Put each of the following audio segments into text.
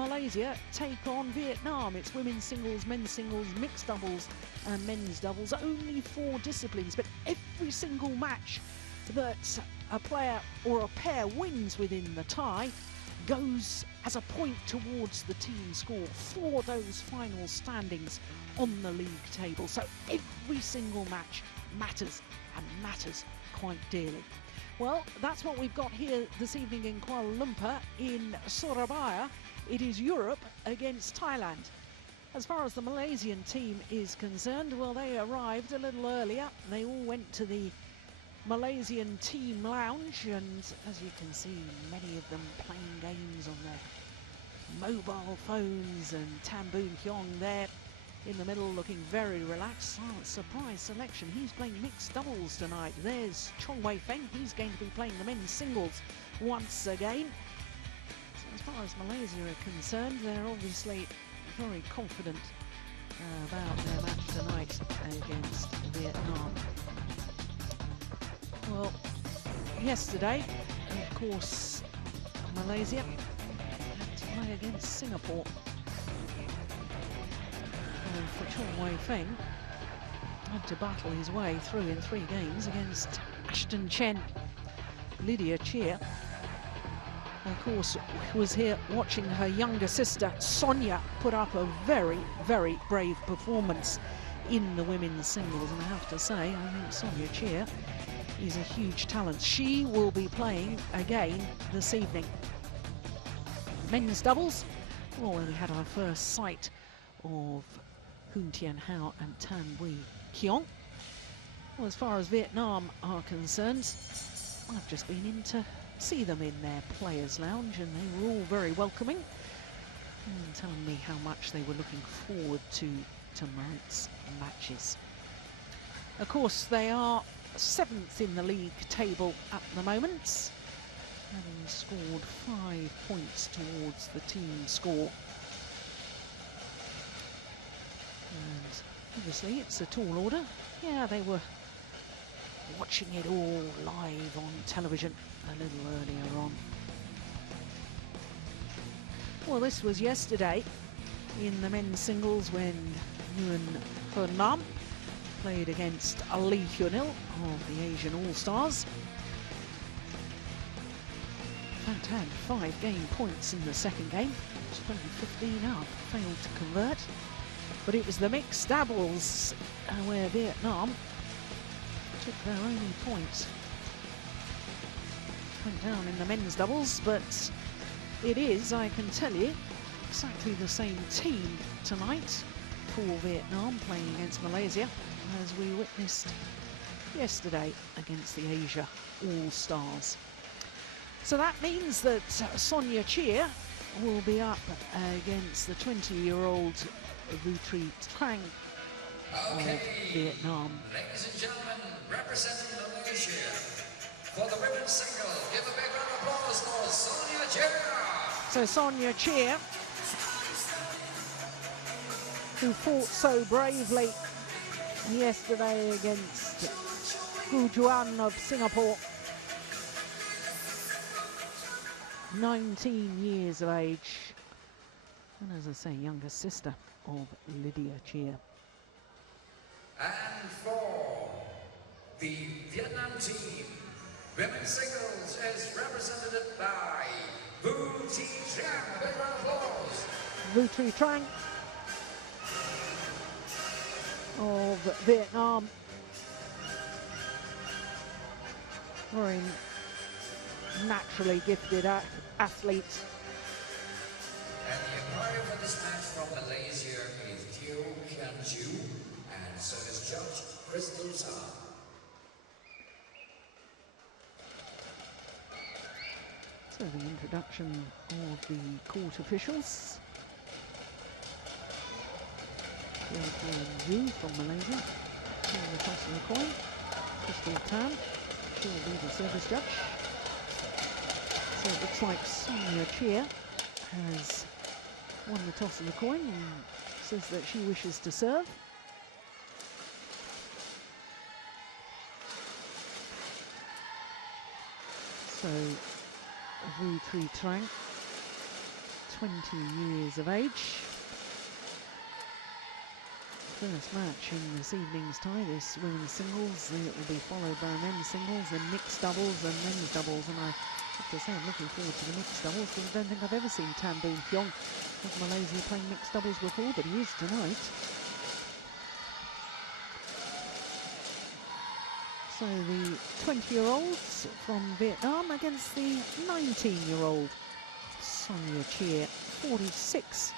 Malaysia take on Vietnam. It's women's singles, men's singles, mixed doubles and men's doubles. Only 4 disciplines, but every single match that a player or a pair wins within the tie goes as a point towards the team score for those final standings on the league table. So every single match matters, and matters quite dearly. Well, that's what we've got here this evening in Kuala Lumpur. In Surabaya, it is Europe against Thailand. As far as the Malaysian team is concerned, well, they arrived a little earlier. They all went to the Malaysian team lounge, and as you can see, many of them playing games on their mobile phones, and Tan Boon Hyung there in the middle looking very relaxed. Oh, surprise selection. He's playing mixed doubles tonight. There's Chong Wei Feng. He's going to be playing the men's singles once again. So as far as Malaysia are concerned, they're obviously very confident about their match tonight against Vietnam. Well, yesterday, of course, Malaysia had to play against Singapore. And for Chong Wei Feng, had to battle his way through in 3 games against Ashton Chen. Lydia Cheah, of course, was here watching her younger sister Sonia put up a very, very brave performance in the women's singles. And I have to say, I think Sonia Cheah is a huge talent. She will be playing again this evening. Men's doubles, well, we had our first sight of Hoon Tien Hao and Tan Bui Kyong. Well, as far as Vietnam are concerned, I've just been in to see them in their players' lounge, and they were all very welcoming and telling me how much they were looking forward to tonight's matches. Of course, they are 7th in the league table at the moment, having scored 5 points towards the team score. And obviously it's a tall order. Yeah, they were watching it all live on television a little earlier on. Well, this was yesterday in the men's singles when Nguyen Phuong Nam played against Lee Hyun-il of the Asian All-Stars. In fact, had 5 game points in the second game. 2015 up, failed to convert. But it was the mixed doubles where Vietnam took their only point. Went down in the men's doubles, but it is, I can tell you, exactly the same team tonight for Vietnam playing against Malaysia as we witnessed yesterday against the Asia All-Stars. So that means that Sonia Cheah will be up against the 20-year-old Thi Trang of Vietnam. Ladies and gentlemen, representing Malaysia for the women's single, give a big round of applause for Sonia Cheah. So Sonia Cheah, who fought so bravely yesterday against Gu Juan of Singapore, 19 years of age, and as I say, younger sister of Lydia Cheah. And for the Vietnam team, women's singles is represented by Thi Trang. A big round of applause. Thi Trang of Vietnam. Very naturally gifted athlete. And the umpire for this match from Malaysia is Teo Kian Ju, and service judge Crystal Sa. So the introduction of the court officials. Teo Kian Ju from Malaysia, doing the toss of the coin. Crystal Tan, she'll be the service judge. So it looks like Sonia Cheah has won the toss of the coin and says that she wishes to serve. So Thi Trang, 20 years of age. First match in this evening's tie, this women's singles. It will be followed by men's singles and mixed doubles and men's doubles. And I have to say I'm looking forward to the mixed doubles because I don't think I've ever seen Tan Boon Pyong of Malaysia playing mixed doubles before, but he is tonight. So the 20-year-olds from Vietnam against the 19-year-old Sonia Cheah, 46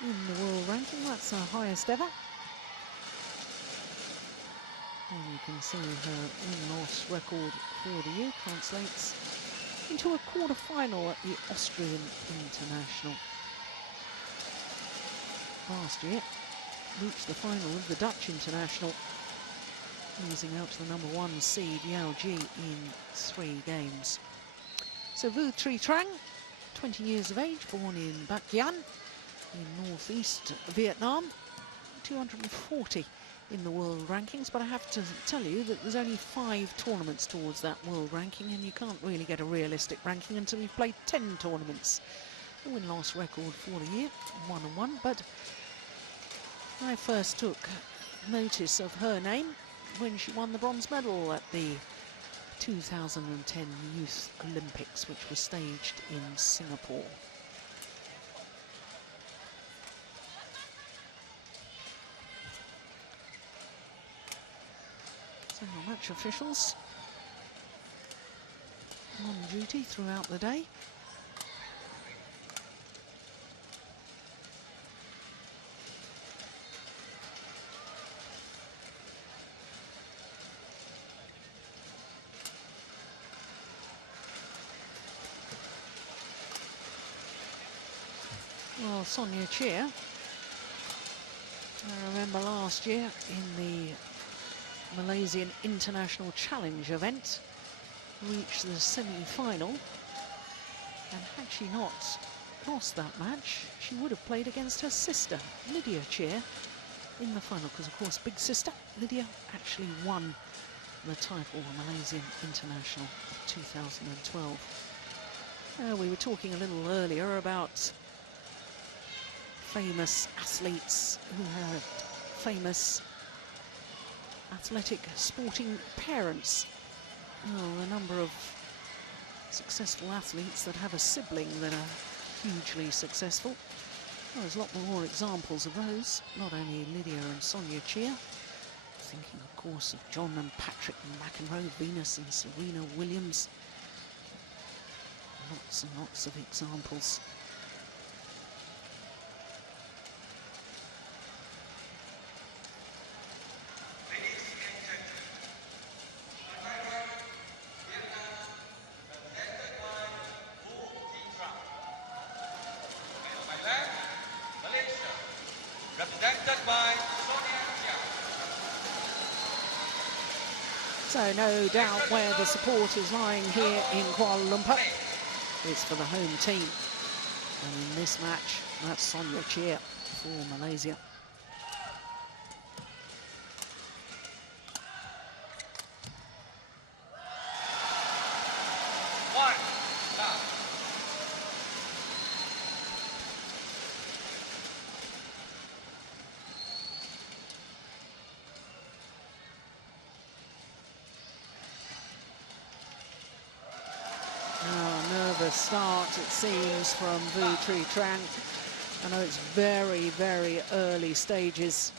in the world ranking. That's her highest ever. And you can see her win-loss record for the year translates into a quarter-final at the Austrian International. Last year, reached the final of the Dutch International, losing out to the #1 seed Yao Ji in 3 games. So Thi Trang, 20 years of age, born in Bac Giang in northeast Vietnam, 240 in the world rankings, but I have to tell you that there's only 5 tournaments towards that world ranking, and you can't really get a realistic ranking until you've played 10 tournaments. The win-loss record for the year, 1-1, but I first took notice of her name when she won the bronze medal at the 2010 Youth Olympics, which was staged in Singapore. So our match officials on duty throughout the day. Well, Sonia Cheah, I remember last year in the Malaysian International Challenge event, reached the semi-final, and had she not lost that match, she would have played against her sister, Lydia Cheah, in the final, because of course big sister Lydia actually won the title of Malaysian International 2012. We were talking a little earlier about famous athletes who had famous athletic sporting parents. Well, the number of successful athletes that have a sibling that are hugely successful. Well, there's a lot more examples of those, not only Lydia and Sonia Cheah, thinking of course of John and Patrick McEnroe, Venus and Serena Williams. Lots and lots of examples. Represented by Sonia Cheah. So no doubt where the support is lying here in Kuala Lumpur, it's for the home team. And in this match, that's Sonia Cheah for Malaysia. Start, it seems, from Thi Trang. I know it's very, very early stages.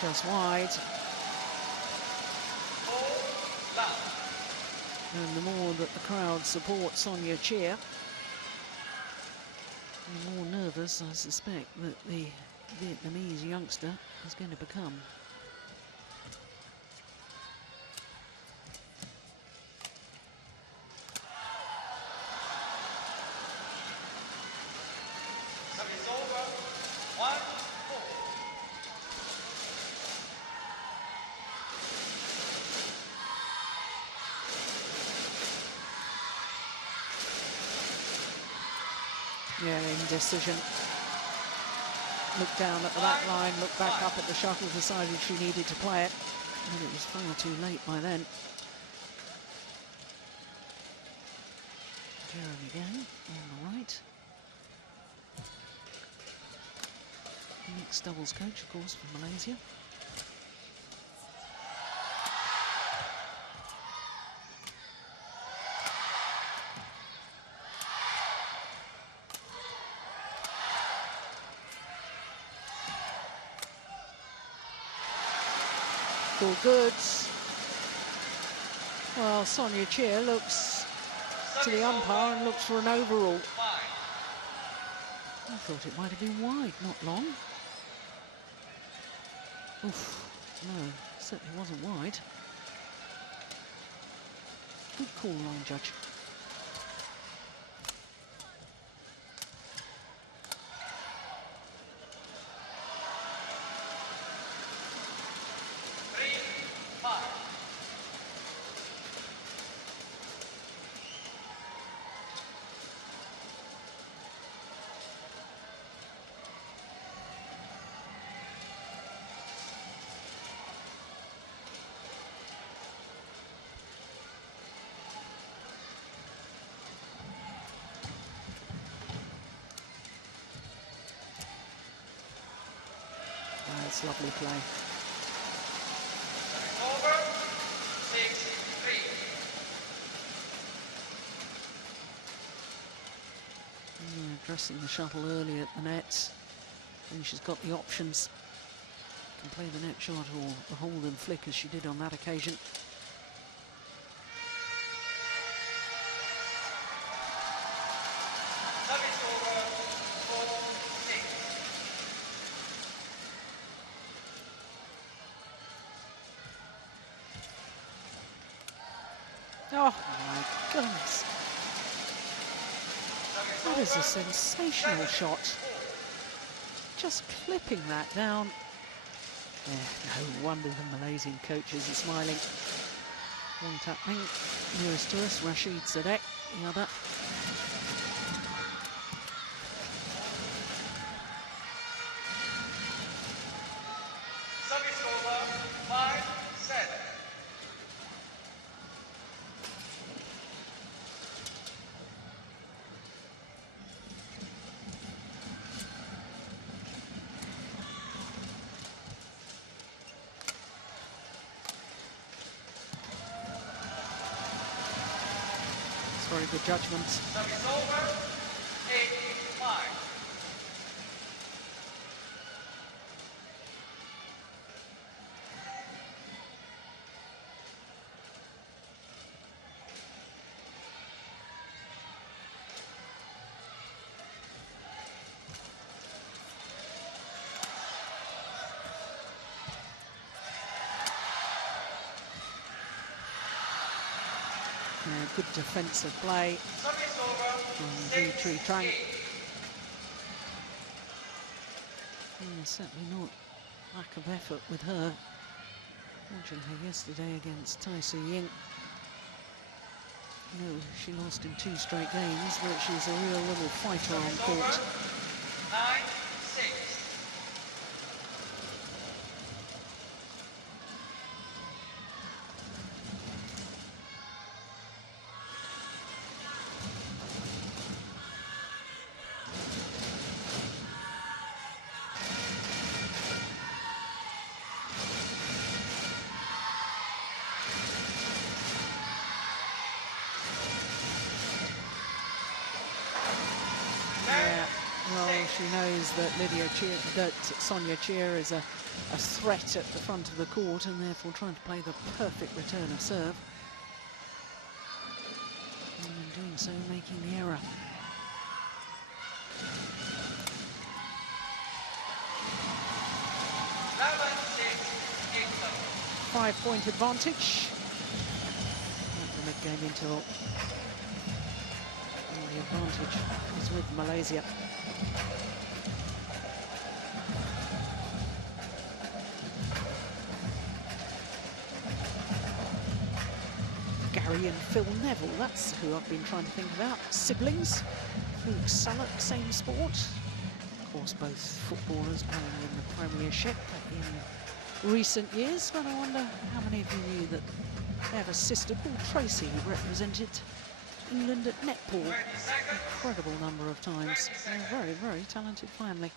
Just wide. And the more that the crowd support Sonia Cheah, the more nervous I suspect that the Vietnamese youngster is going to become. Yeah, indecision. Looked down at the back line, looked back up at the shuttle, decided she needed to play it. And it was far too late by then. Jeremy again on the right. Mixed doubles coach, of course, from Malaysia. All good. Well, Sonia Cheah looks to the umpire and looks for an overall. I thought it might have been wide, not long. Oof, no, certainly wasn't wide. Good call, line judge. That's lovely play. Over 6-3. Addressing the shuttle early at the net. And she's got the options. Can play the net shot or the hold and flick as she did on that occasion. Oh my goodness. That is a sensational shot. Just clipping that down. No wonder the Malaysian coaches are smiling. One tapping, nearest to us, Rashid Sadek, the other. Service over 5-7. Very good judgment. Service over 8-5. Good defensive play from Thi Trang. Certainly not lack of effort with her. Watching her yesterday against Tai Su Ying. No, she lost in 2 straight games, but she's a real little fighter on court. 9-6. She knows that Sonia Cheah is a threat at the front of the court and therefore trying to play the perfect return of serve. And in doing so, making the error. Five-point advantage. At the mid-game interval. And the advantage is with Malaysia. Luke and Phil Neville, that's who I've been trying to think about. Siblings who excel at the same sport. Of course, both footballers playing in the Premiership in recent years, but I wonder how many of you knew that they have a sister called Tracy who represented England at netball an incredible number of times. They're a very, very talented family.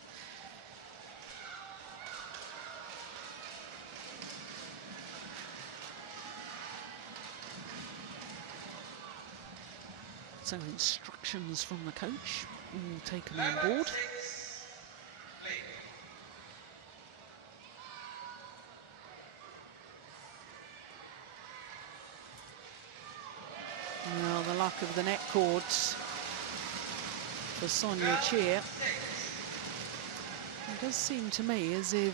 So instructions from the coach, all taken on board. Now the luck of the net cords for Sonia Cheah. It does seem to me as if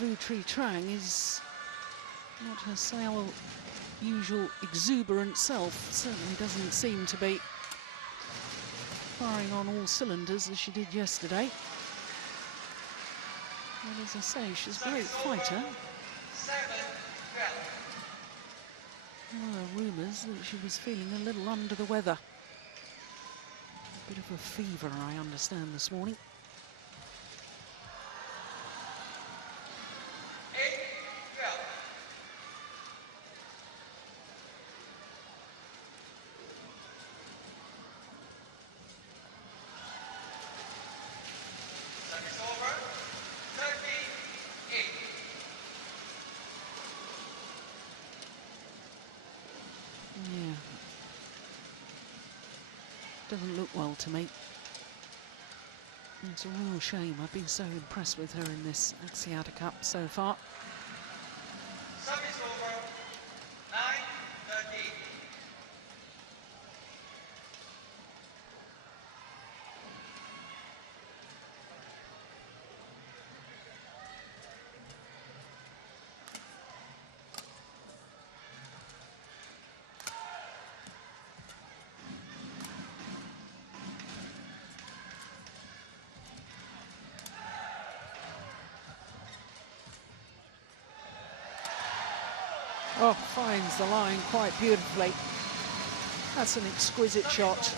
Thi Trang is not her usual exuberant self. Certainly doesn't seem to be firing on all cylinders as she did yesterday. But as I say, she's a great fighter. There were rumours that she was feeling a little under the weather. A bit of a fever, I understand, this morning. Doesn't look well to me. It's a real shame. I've been so impressed with her in this Axiata Cup so far. Service over. 9-13. Oh, finds the line quite beautifully. That's an exquisite shot.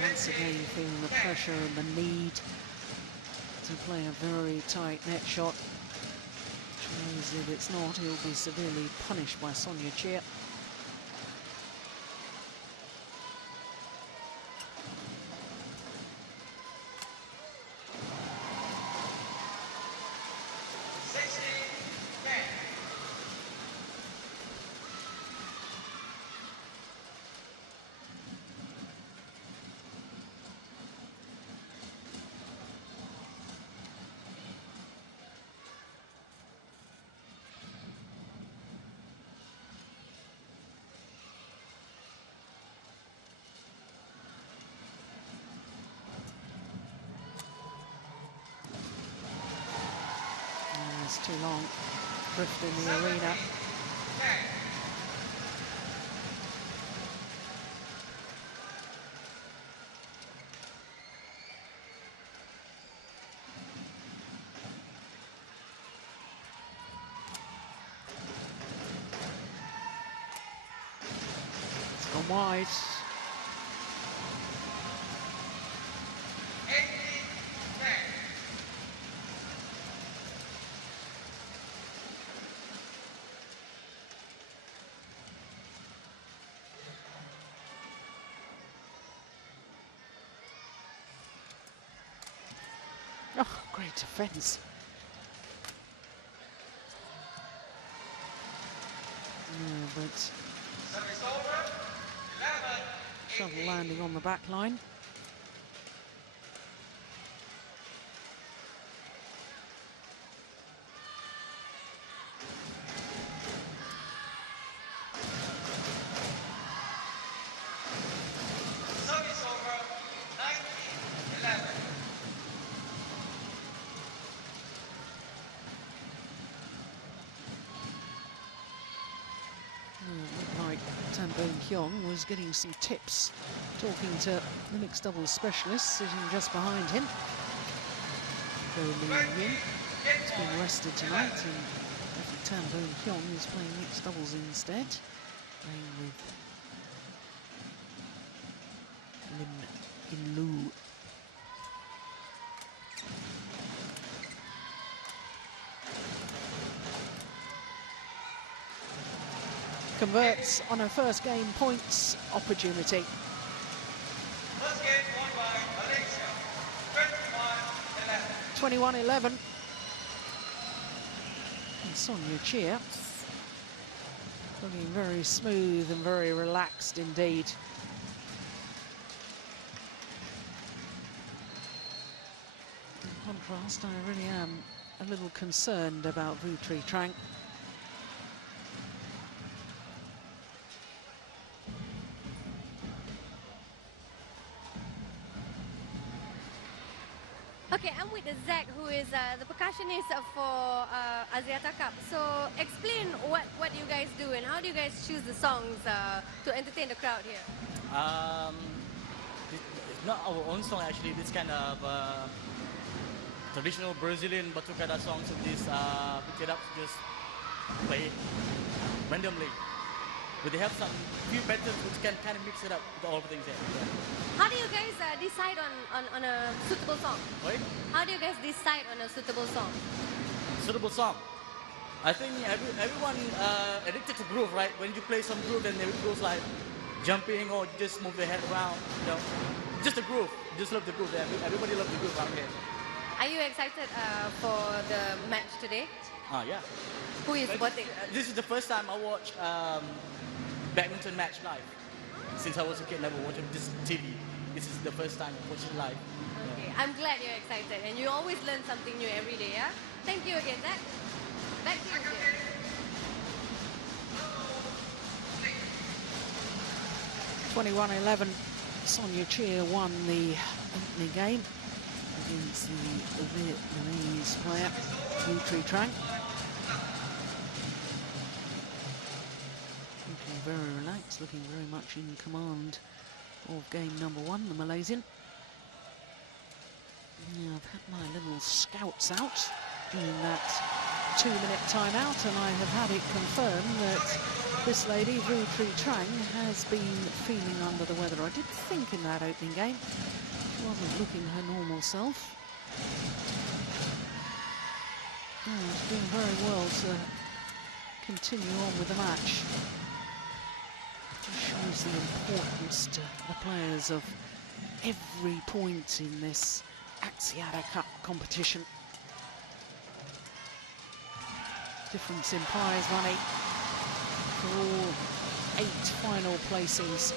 Once again, feeling the pressure and the need to play a very tight net shot. Which means if it's not, he'll be severely punished by Sonia Cheah. It's too long, drift in the arena. It's gone wide. Great defence. Yeah, but shuttle landing on the back line. Hyung was getting some tips, talking to the mixed doubles specialist sitting just behind him. He's been rested tonight, and Tan Boon Hyung is playing mixed doubles instead, playing with Lim In Lu. Converts on her first game points opportunity. First game won by Malaysia, 21-11. And Sonia Cheah looking very smooth and very relaxed indeed. In contrast, I really am a little concerned about Thi Trang. Okay, I'm with Zach, who is the percussionist for Axiata Cup. So explain what you guys do and how do you guys choose the songs to entertain the crowd here? It's not our own song actually. This kind of traditional Brazilian batucada songs of this pick it up, just play randomly. But they have some few patterns which can kind of mix it up with all the things there. Yeah. How do you guys decide on a suitable song? Right? How do you guys decide on a suitable song? Suitable song. I think everyone addicted to groove, right? When you play some groove, then it goes like jumping or just move the head around, you know. Just the groove. Just love the groove. Everybody loves the groove out here. Are you excited for the match today? Yeah. Who is supporting? This is the first time I watch badminton match live. Since I was a kid, never watched this TV. This is the first time I'm watching live. Okay, yeah. I'm glad you're excited, and you always learn something new every day, yeah? Thank you again, Zach. Back to you, dear. (21-11). Sonia Cheah won the opening game against the Vietnamese player Thi Trang. Looking very relaxed, looking very much in command of game number one, the Malaysian. Now, I've had my little scouts out during that 2-minute timeout, and I have had it confirmed that this lady, Thi Trang, has been feeling under the weather. I did think in that opening game she wasn't looking her normal self. Oh, she's doing very well to continue on with the match. Just shows the importance to the players of every point in this Axiata Cup competition. Difference in prize money for all 8 final placings.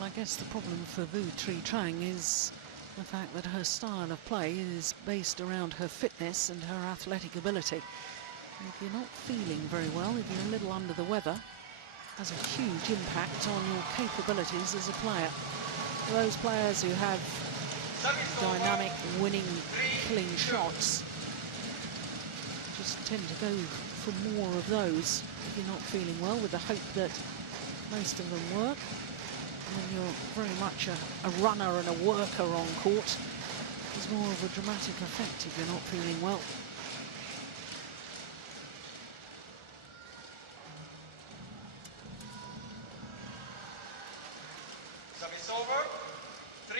I guess the problem for Thi Trang is the fact that her style of play is based around her fitness and her athletic ability. If you're not feeling very well, if you're a little under the weather, it has a huge impact on your capabilities as a player. For those players who have dynamic, winning, killing shots, just tend to go for more of those if you're not feeling well, with the hope that most of them work. when you're very much a runner and a worker on court, there's more of a dramatic effect if you're not feeling well. Service over. 3-4.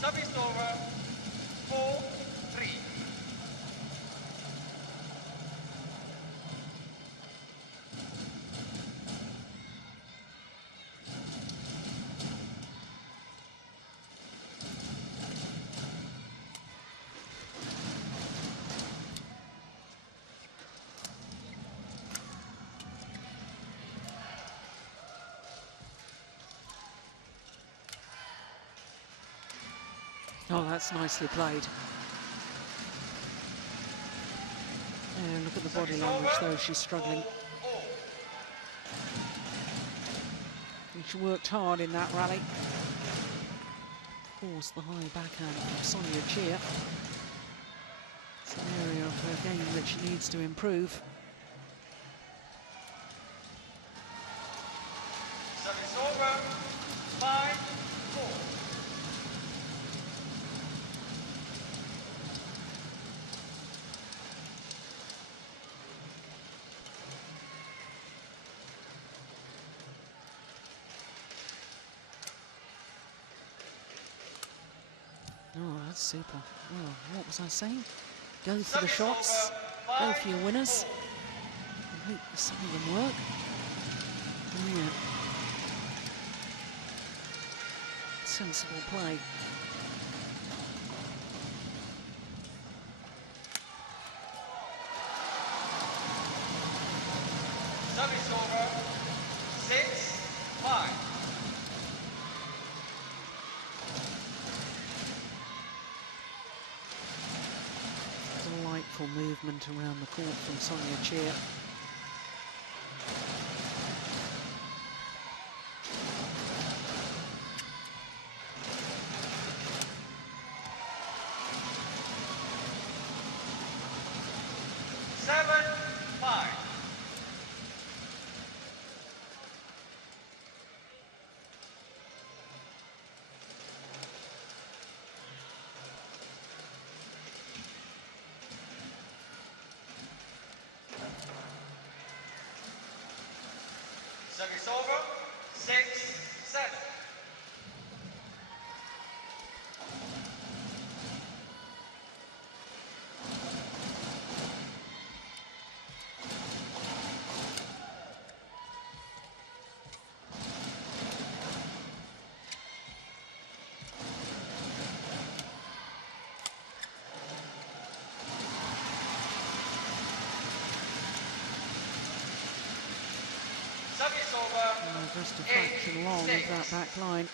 Service over. 4-3. Oh, that's nicely played. Yeah, look at the body language though, she's struggling. She worked hard in that rally. Of course, the high backhand from Sonia Cheah. It's an area of her game that she needs to improve. Service over. 5-4. Oh, that's super. Well, what was I saying? Go for the shots, go for your winners, and hope some of them work. Yeah. Sensible play. Service over. 6-5. Delightful movement around the court from Sonia Cheah. Service over. 6-7. Service over. Just a fraction long of that back line.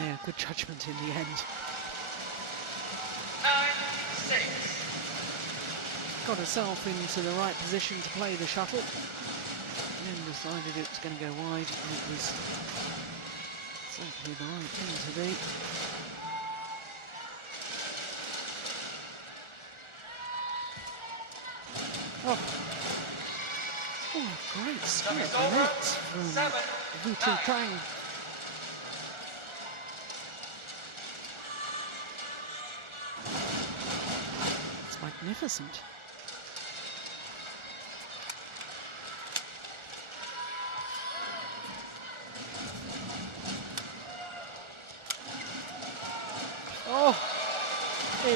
Yeah, good judgment in the end. 9-6. Got herself into the right position to play the shuttle. And then decided it was going to go wide, and it was exactly the right thing to do. Oh, great skill of the net from Thi Trang. It's magnificent.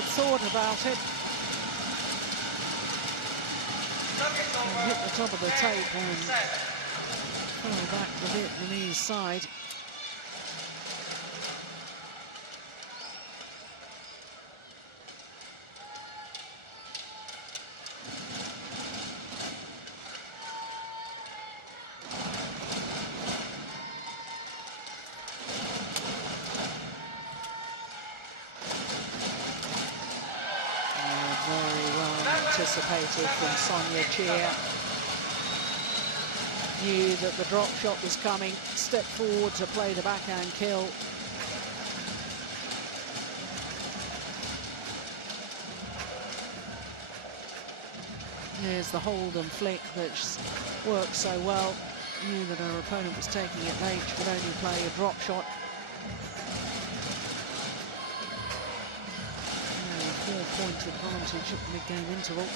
they'd thought about it. And hit the top of the tape and fell back the Vietnamese side. Anticipated from Sonia Cheah. Knew that the drop shot was coming, stepped forward to play the backhand kill. Here's the hold and flick that worked so well. Knew that her opponent was taking it late, she could only play a drop shot. 4-point advantage at the mid-game interval.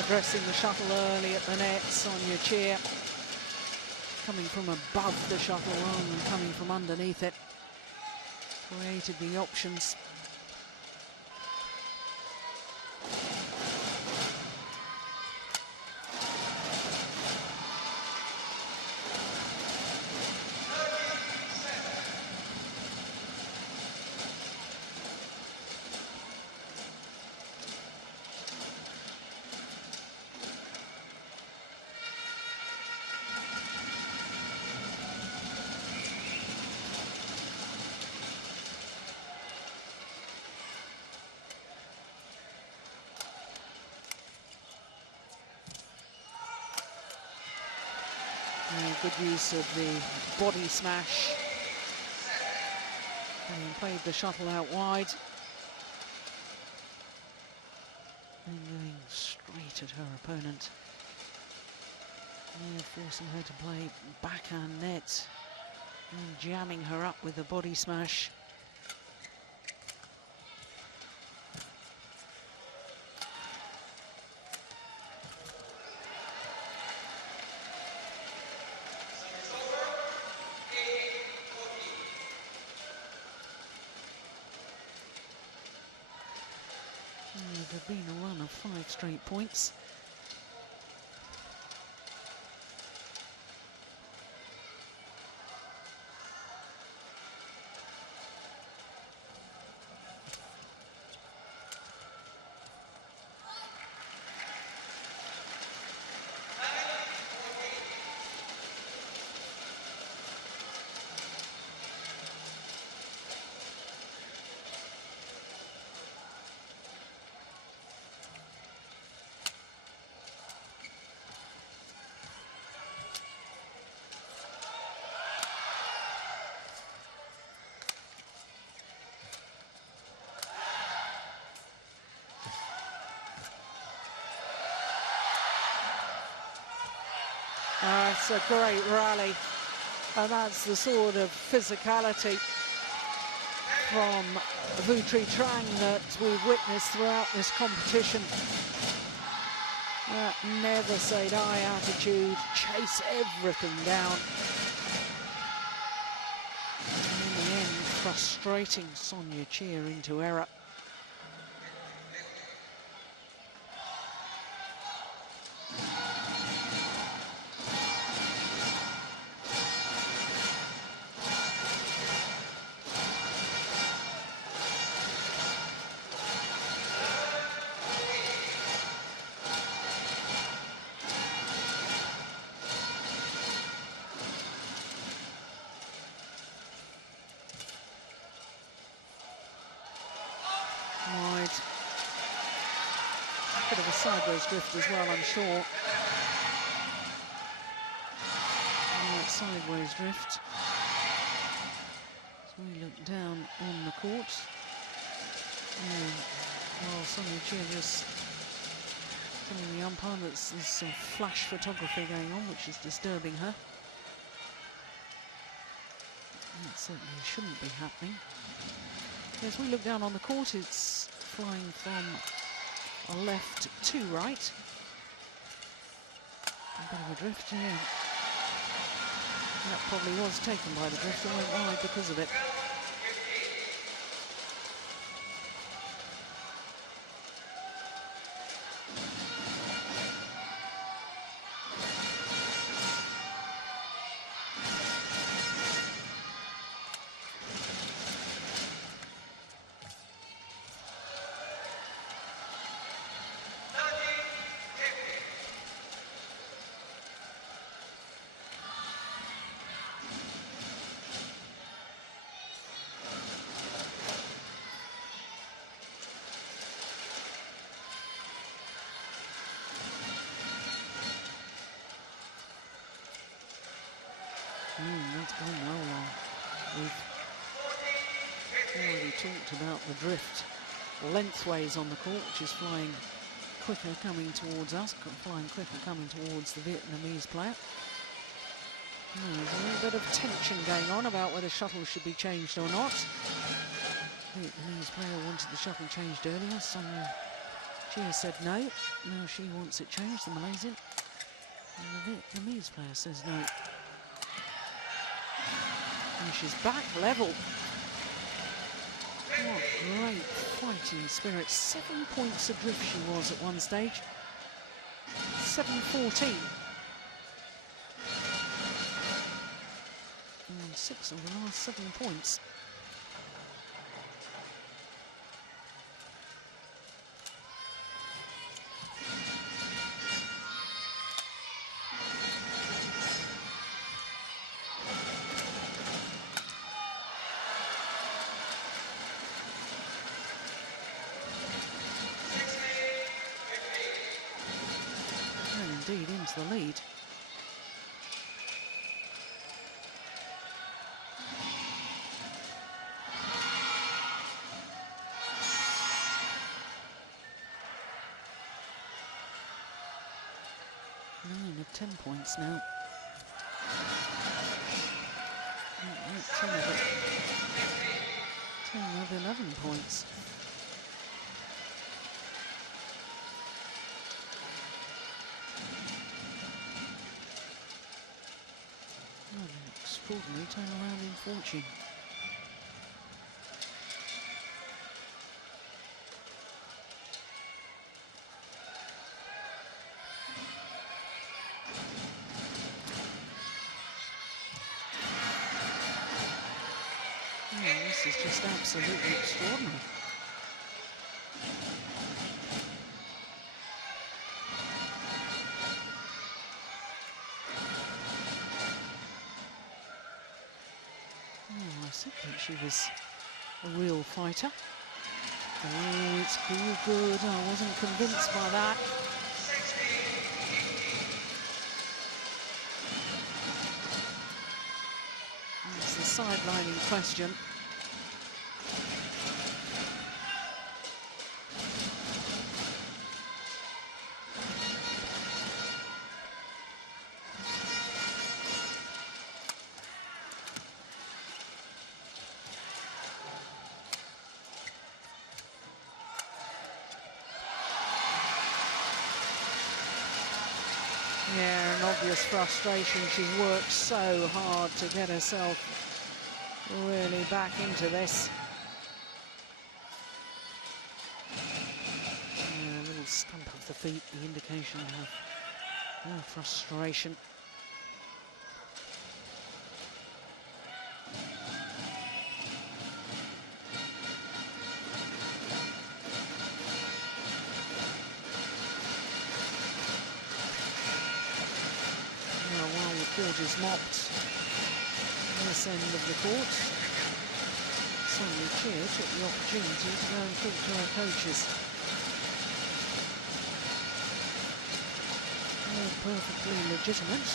Addressing the shuttle early at the net, Sonia Cheah coming from above the shuttle rather than coming from underneath it. Created the options. Good use of the body smash. And played the shuttle out wide. And going straight at her opponent. And forcing her to play backhand net. And jamming her up with the body smash. There'd been a run of 5 straight points. It's a great rally, and that's the sort of physicality from Thi Trang that we've witnessed throughout this competition. That never say die attitude, chase everything down. And in the end, frustrating Sonia Cheah into error. wide. Bit of a sideways drift as well, I'm sure. Sideways drift. So we look down on the court. And while Sonia Cheah just telling the umpire that there's some flash photography going on, which is disturbing her. That certainly shouldn't be happening. As we look down on the court, it's flying from a left to right. A bit of a drift, yeah. That probably was taken by the drift and went wide because of it. That's gone well long. We've already talked about the drift lengthways on the court, which is flying quicker coming towards us, flying quicker coming towards the Vietnamese player. There's a little bit of tension going on about whether shuttle should be changed or not. The Vietnamese player wanted the shuttle changed earlier. Sonia Cheah said no. Now she wants it changed, the Malaysian. And the Vietnamese player says no. And she's back level. What great fighting spirit. 7 points adrift she was at one stage. 7-14. And 6 of the last 7 points. Into the lead. Nine of 10 points now. 10 of 11 points. Extraordinary turnaround in fortune. Oh, this is just absolutely extraordinary. I said that she was a real fighter. Oh, it's good. I wasn't convinced by that. That's the sidelining question. Yeah, an obvious frustration. She's worked so hard to get herself really back into this. Yeah, a little stamp of the feet, the indication of her frustration. Court is mopped this end of the court. Sonia Cheah took the opportunity to go and talk to her coaches. All perfectly legitimate.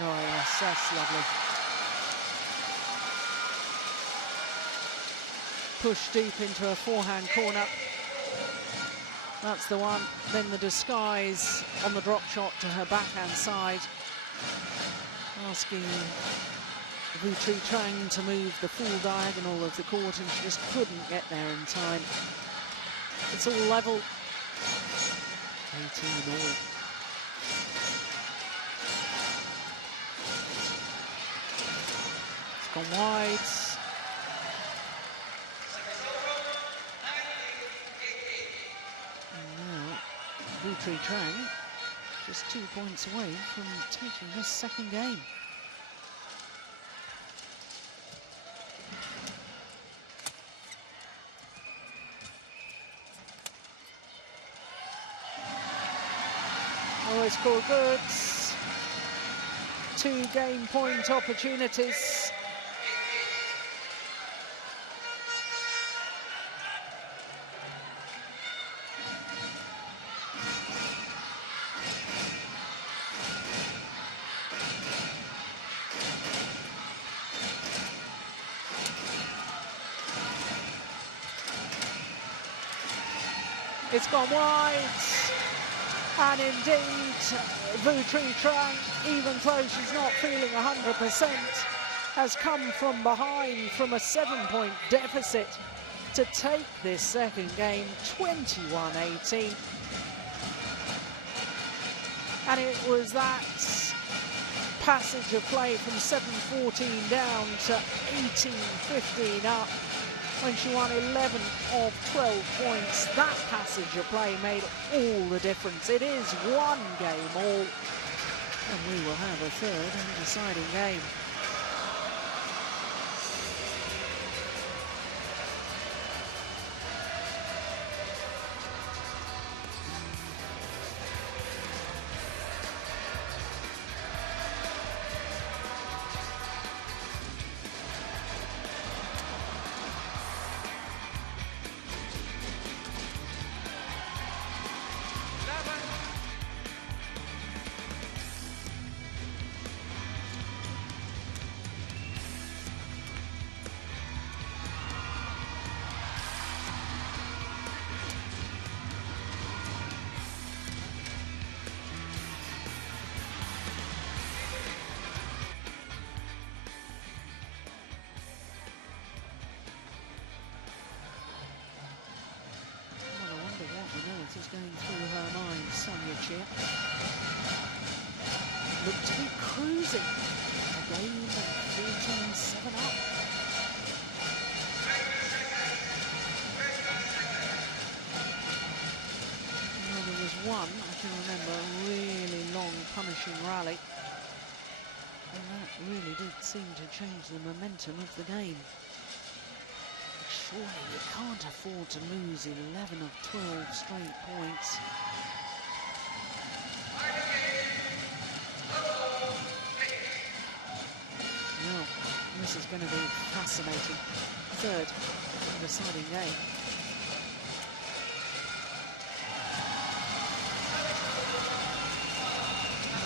Oh yes, that's lovely. Push deep into her forehand corner. That's the one. Then the disguise on the drop shot to her backhand side. Asking Thi Trang to move the full diagonal of the court, and she just couldn't get there in time. It's all level. 18 all. It's gone wide. Thi Trang just 2 points away from taking this second game. Oh, it's called good. 2 game point opportunities. It's gone wide, and indeed, Thi Trang, even though she's not feeling 100%, has come from behind from a 7-point deficit to take this second game 21-18. And it was that passage of play from 7-14 down to 18-15 up, when she won 11 of 12 points. That passage of play made all the difference. It is 1 game all, and we will have a third and deciding game. Is going through her mind. Sonia Cheah looked to be cruising. A game of 14-7 up. Well, there was one, I can remember, a really long punishing rally, and that really did seem to change the momentum of the game. Surely you can't afford to lose 11 of 12 straight points. Well, this is going to be fascinating. Third and deciding game.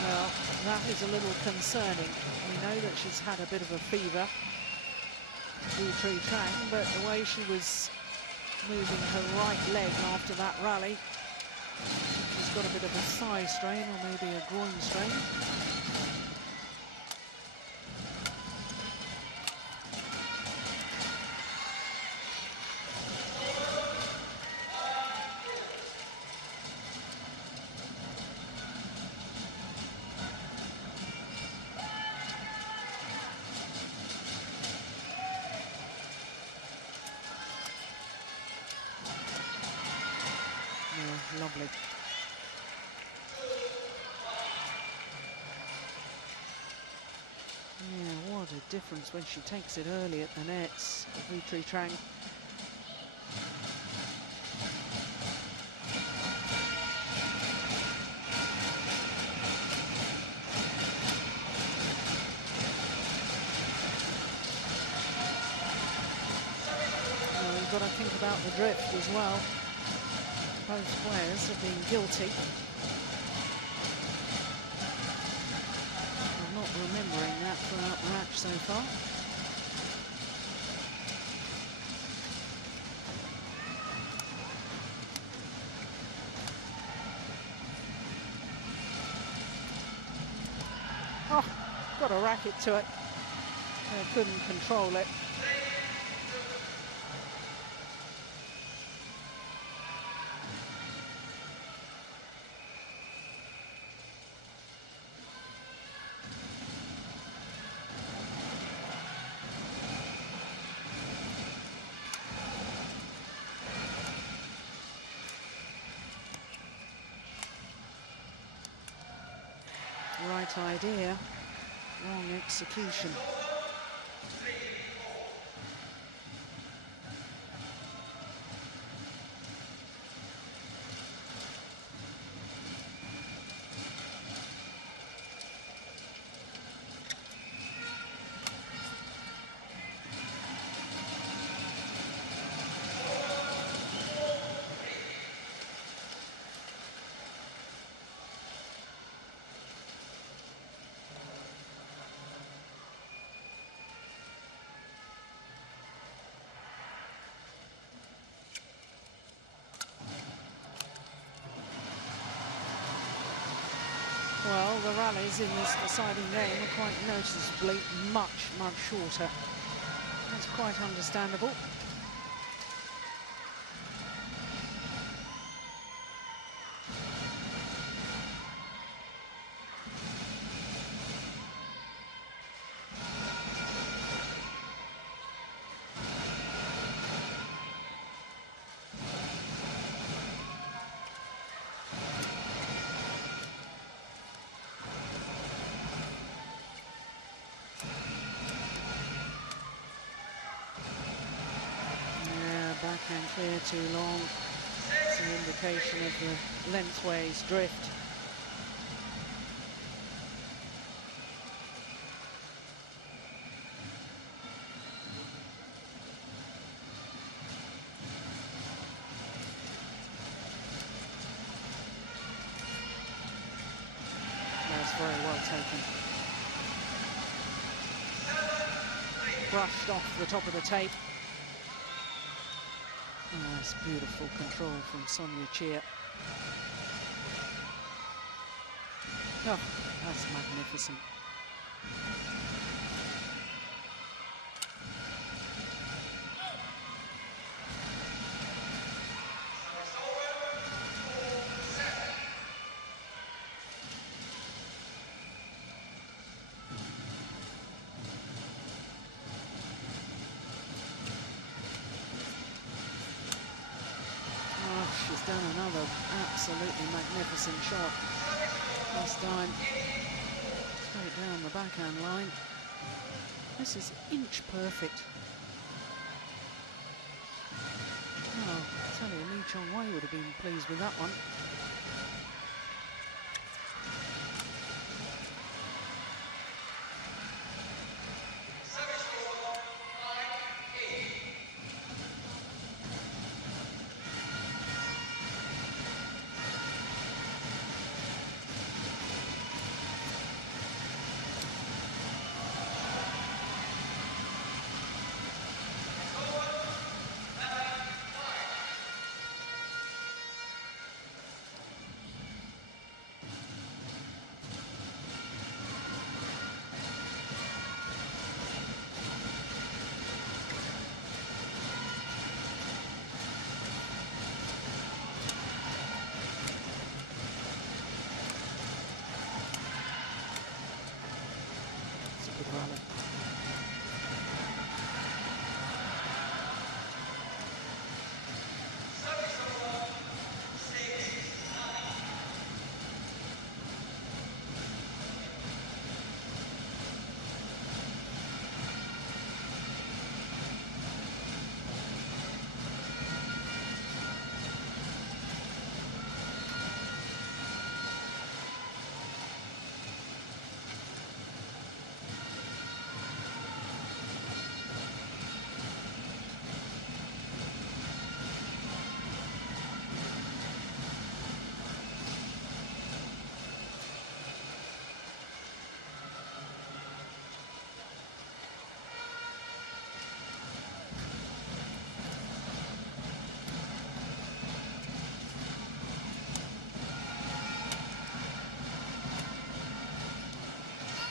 Well, that is a little concerning. We know that she's had a bit of a fever, Thi Trang, but the way she was moving her right leg after that rally, she's got a bit of a thigh strain or maybe a groin strain. Lovely. Yeah, what a difference when she takes it early at the nets, Thi Trang. got to think about the drift as well. Both players have been guilty. I'm not remembering that throughout the match so far. Oh, got a racket to it. Couldn't control it. Right idea, wrong execution. Well, the rallies in this deciding game are quite noticeably much shorter. That's quite understandable. Backhand clear too long. It's an indication of the lengthways drift. That's very well taken. Brushed off the top of the tape. Oh, that's beautiful control from Sonia Cheah. Oh, that's magnificent. She's done another absolutely magnificent shot. This time, straight down the backhand line. This is inch perfect. Oh, I tell you, Thi Trang would have been pleased with that one.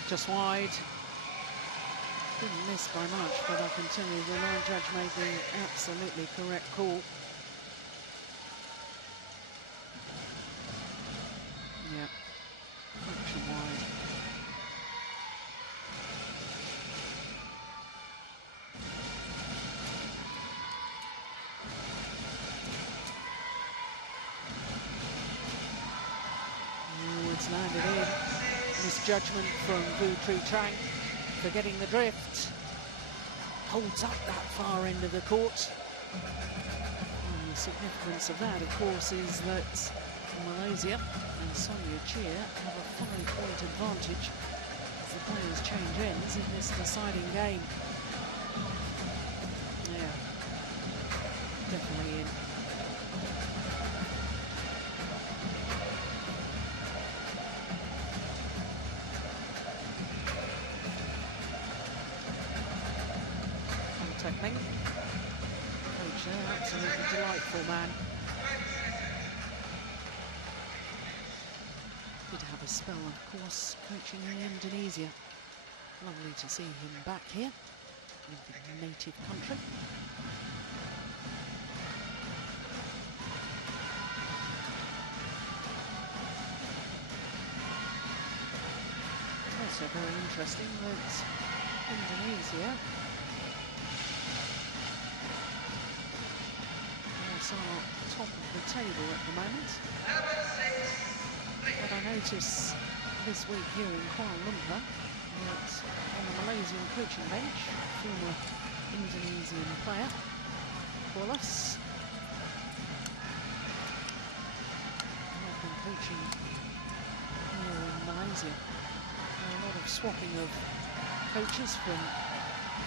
Just wide. Didn't miss by much, but I can tell you the line judge made the absolutely correct call. Yeah, fraction wide. Oh, it's landed in. Misjudgment from Thi Trang for getting the drift. Holds up that far end of the court. And the significance of that, of course, is that Malaysia and Sonia Cheah have a 5-point advantage as the players change ends in this deciding game. Yeah, definitely in. Contact me. Coach there, absolutely delightful man. Did have a spell, of course, coaching in Indonesia. Lovely to see him back here in the native country. Also very interesting that Indonesia are top of the table at the moment. But I notice this week here in Kuala Lumpur that on the Malaysian coaching bench, former Indonesian player, Kuala, have been coaching here in Malaysia. A lot of swapping of coaches from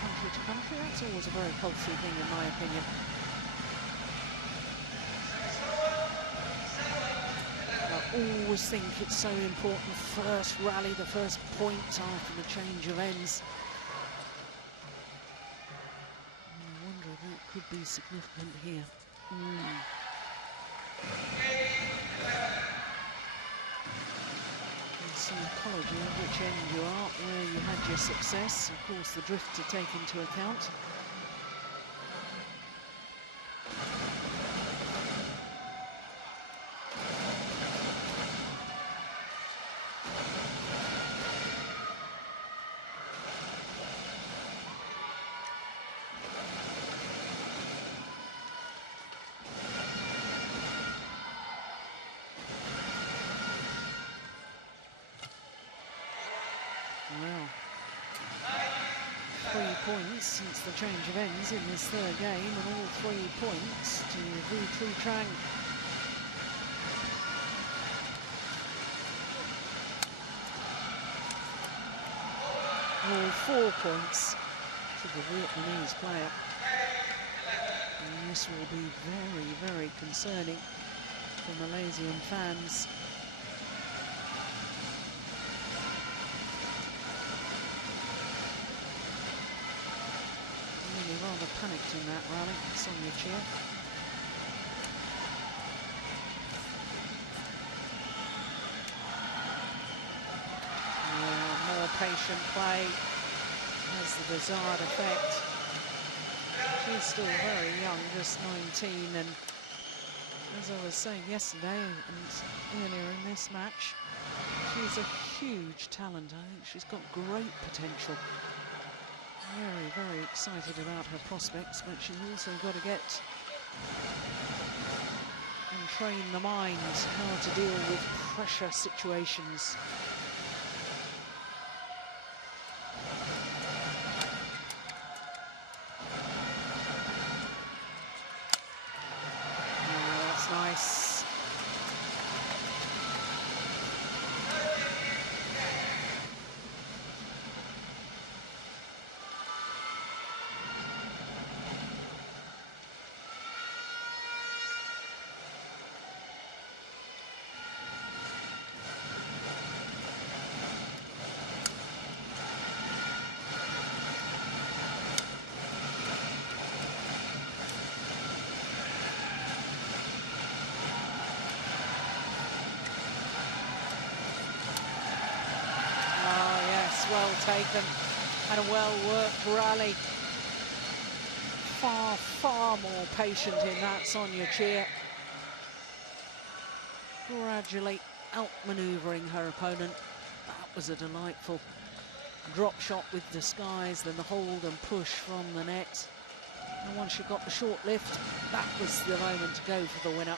country to country. That's always a very healthy thing in my opinion. I always think it's so important, the first rally, the first point after the change of ends. I wonder if that could be significant here. There's psychology of which end you are, where you had your success. Of course, the drift to take into account. Well, 3 points since the change of ends in this third game, and all 3 points to Thi Trang. All 4 points to the Vietnamese player. And this will be very, very concerning for Malaysian fans. Rather panicked in that rally, Sonia Cheah. Yeah, more patient play has the desired effect. She's still very young, just 19, and as I was saying yesterday and earlier in this match, she's a huge talent. I think she's got great potential. Very, very excited about her prospects, but she's also got to get and train the mind how to deal with pressure situations. Oh, that's nice. well taken and a well-worked rally. Far, far more patient in that, Sonia Cheah. Gradually outmanoeuvring her opponent. That was a delightful drop shot with disguise, then the hold and push from the net. And once she got the short lift, that was the moment to go for the winner.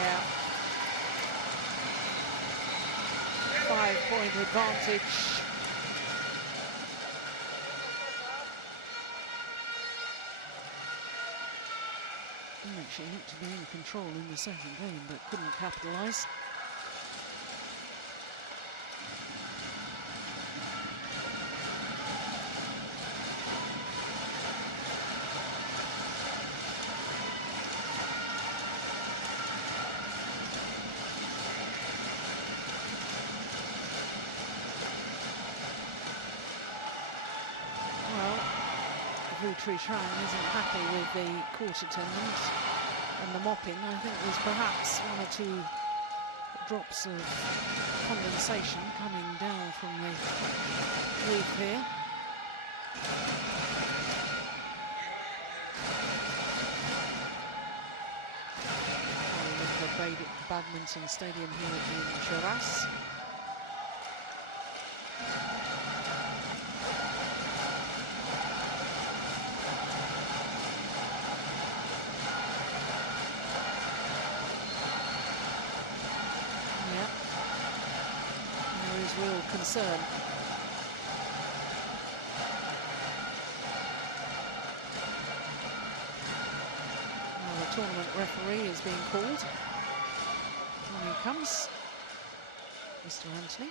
Yeah. 5-point advantage. She looked to be in control in the second game, but couldn't capitalise. Well, Thi Trang isn't happy with the court attendance and the mopping. I think there's perhaps one or two drops of condensation coming down from the roof here. The Badminton Stadium here in Cheras. Real concern. Well, the tournament referee is being called. On he comes, Mr. Anthony.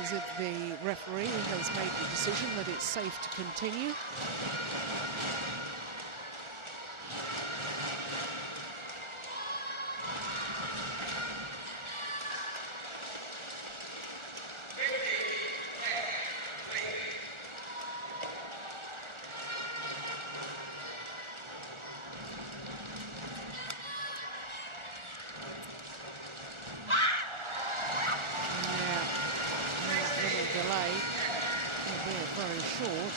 As if the referee has made the decision that it's safe to continue.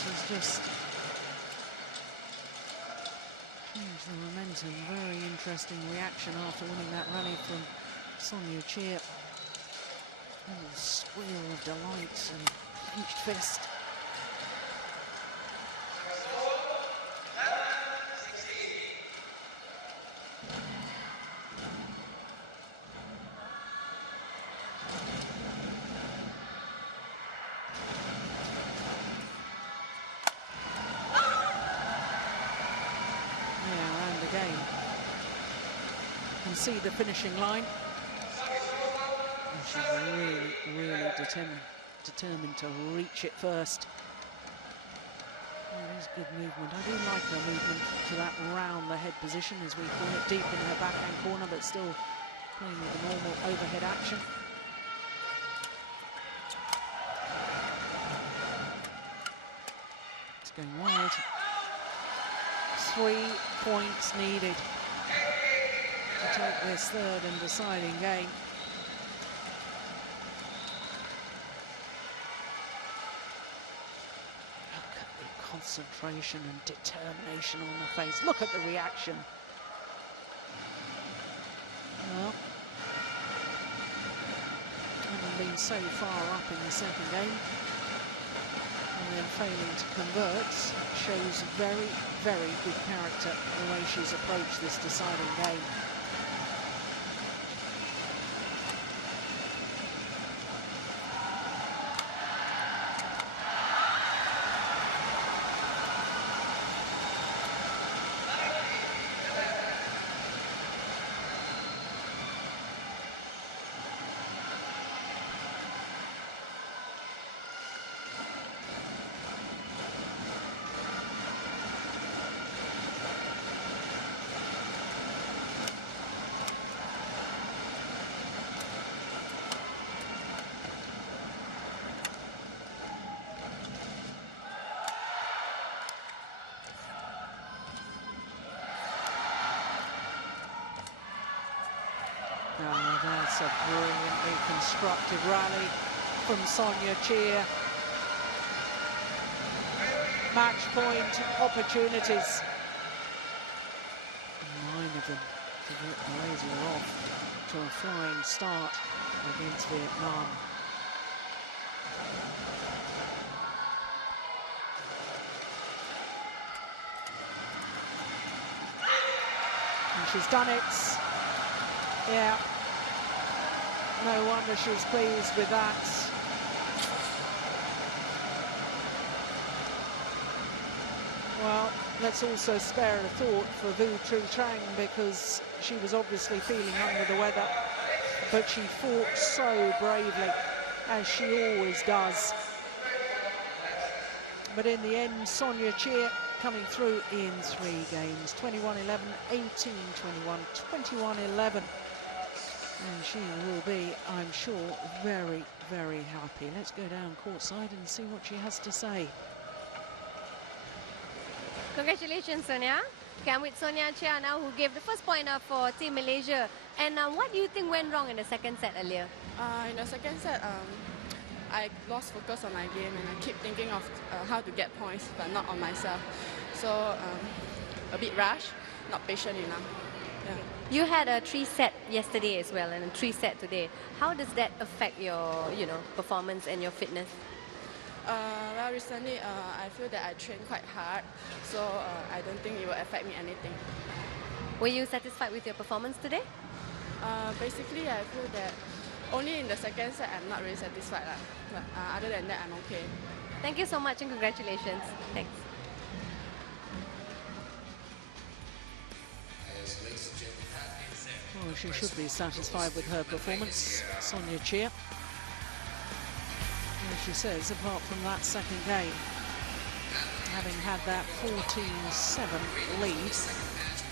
Has just changed the momentum. Very interesting reaction after winning that rally from Sonia Cheah. A squeal of delight and clenched fist. See the finishing line. And she's really determined to reach it first. It is good movement. I do like her movement to that round the head position, as we call it, deep in her backhand corner, but still playing with the normal overhead action. It's going wide. 3 points needed to take this third and deciding game. Look at the concentration and determination on the face. Look at the reaction. Well, having been so far up in the second game and then failing to convert, shows very, very good character the way she's approached this deciding game. That's a brilliantly constructed rally from Sonia Cheah. Match point opportunities. 9 of them to get Malaysia off to a flying start against Vietnam. And she's done it. Yeah. No wonder she's pleased with that. Well, let's also spare a thought for Thi Trang, because she was obviously feeling under the weather, but she fought so bravely, as she always does. But in the end, Sonia Cheah coming through in 3 games, 21-11, 18-21, 21-11. And she will be, I'm sure, very, very happy. Let's go down courtside and see what she has to say. Congratulations, Sonia. Okay, I'm with Sonia Cheah now, who gave the first pointer for Team Malaysia. And what do you think went wrong in the second set earlier? In the second set, I lost focus on my game, and I keep thinking of how to get points, but not on myself. So a bit rash, not patient enough. Yeah. You had a 3-set yesterday as well, and a 3-set today. How does that affect your, performance and your fitness? Well, recently I feel that I train quite hard, so I don't think it will affect me anything. Were you satisfied with your performance today? Basically, I feel that only in the second set I'm not really satisfied. But other than that, I'm okay. Thank you so much and congratulations. Thanks. Well, she should be satisfied with her performance, Sonia Cheah. As she says, apart from that second game, having had that 14-7 lead,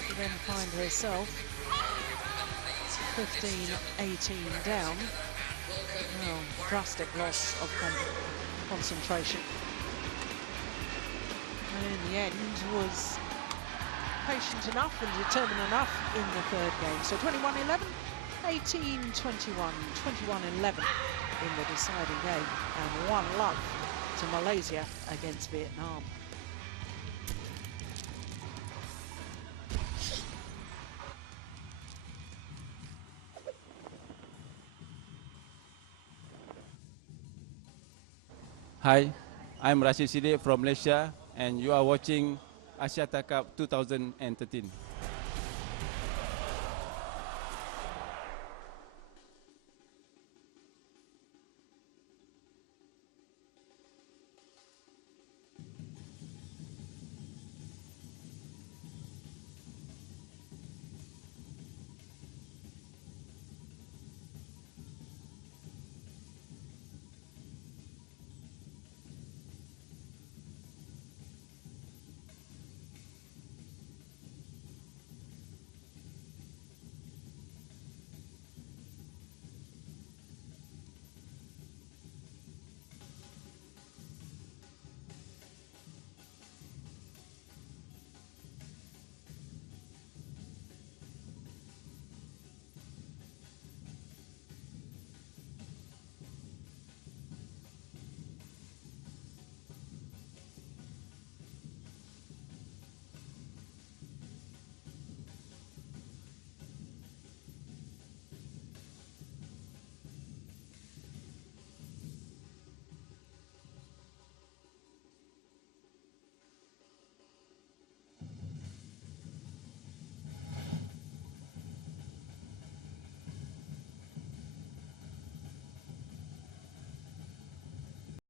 to then find herself 15-18 down. Well, drastic loss of concentration. And in the end was patient enough and determined enough in the third game. So 21-11, 18-21, 21-11 in the deciding game, and 1-love to Malaysia against Vietnam. Hi, I'm Rashid Siddiq from Malaysia, and you are watching Axiata Cup 2013.